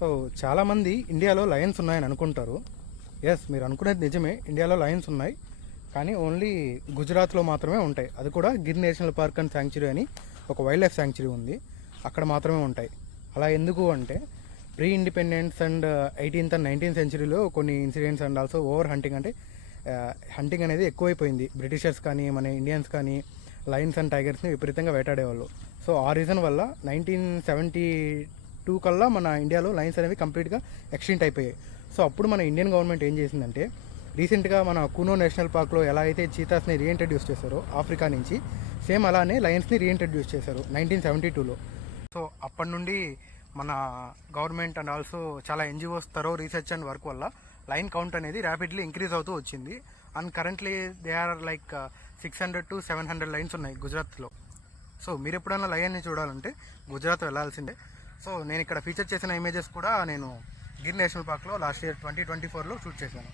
So చాలామంది ఇండియాలో Lions ఉన్నాయని అనుకుంటారు. ఎస్, మీరు అనుకునేది నిజమే, ఇండియాలో లయన్స్ ఉన్నాయి. కానీ ఓన్లీ గుజరాత్లో మాత్రమే ఉంటాయి. అది కూడా Gir national park and sanctuary అని ఒక వైల్డ్ లైఫ్ శాంక్చురీ ఉంది, అక్కడ మాత్రమే ఉంటాయి. అలా ఎందుకు అంటే pre independence and 18th and 19th centuryలో కొన్ని incidents and also over hunting, అంటే హంటింగ్ అనేది ఎక్కువైపోయింది. బ్రిటిషర్స్ కానీ మన ఇండియన్స్ కానీ లయన్స్ అండ్ టైగర్స్ని విపరీతంగా వేటాడేవాళ్ళు. సో ఆ రీజన్ వల్ల 1972 కల్లా మన ఇండియాలో లయన్స్ అనేవి కంప్లీట్గా ఎక్స్టింక్ట్ అయిపోయాయి. సో అప్పుడు మన ఇండియన్ గవర్నమెంట్ ఏం చేసిందంటే, రీసెంట్గా మన కూనో నేషనల్ పార్క్లో ఎలా అయితే చీతాస్ని రీఇంట్రడ్యూస్ చేశారో ఆఫ్రికా నుంచి, సేమ్ అలానే లయన్స్ని రీఇంట్రడ్యూస్ చేశారు 1972లో. సో అప్పటి నుండి మన గవర్నమెంట్ అండ్ ఆల్సో చాలా NGOs thorough research and work వల్ల లైన్ కౌంట్ అనేది ర్యాపిడ్లీ ఇంక్రీజ్ అవుతూ వచ్చింది. And currently they are like 600 to 700 lions ఉన్నాయి గుజరాత్లో. సో మీరు ఎప్పుడైనా లయన్ని చూడాలంటే గుజరాత్ వెళ్ళాల్సిందే. సో నేను ఇక్కడ ఫీచర్ చేసిన ఇమేజెస్ కూడా నేను గిర్ నేషనల్ పార్క్లో లాస్ట్ ఇయర్ 2024లో షూట్ చేశాను.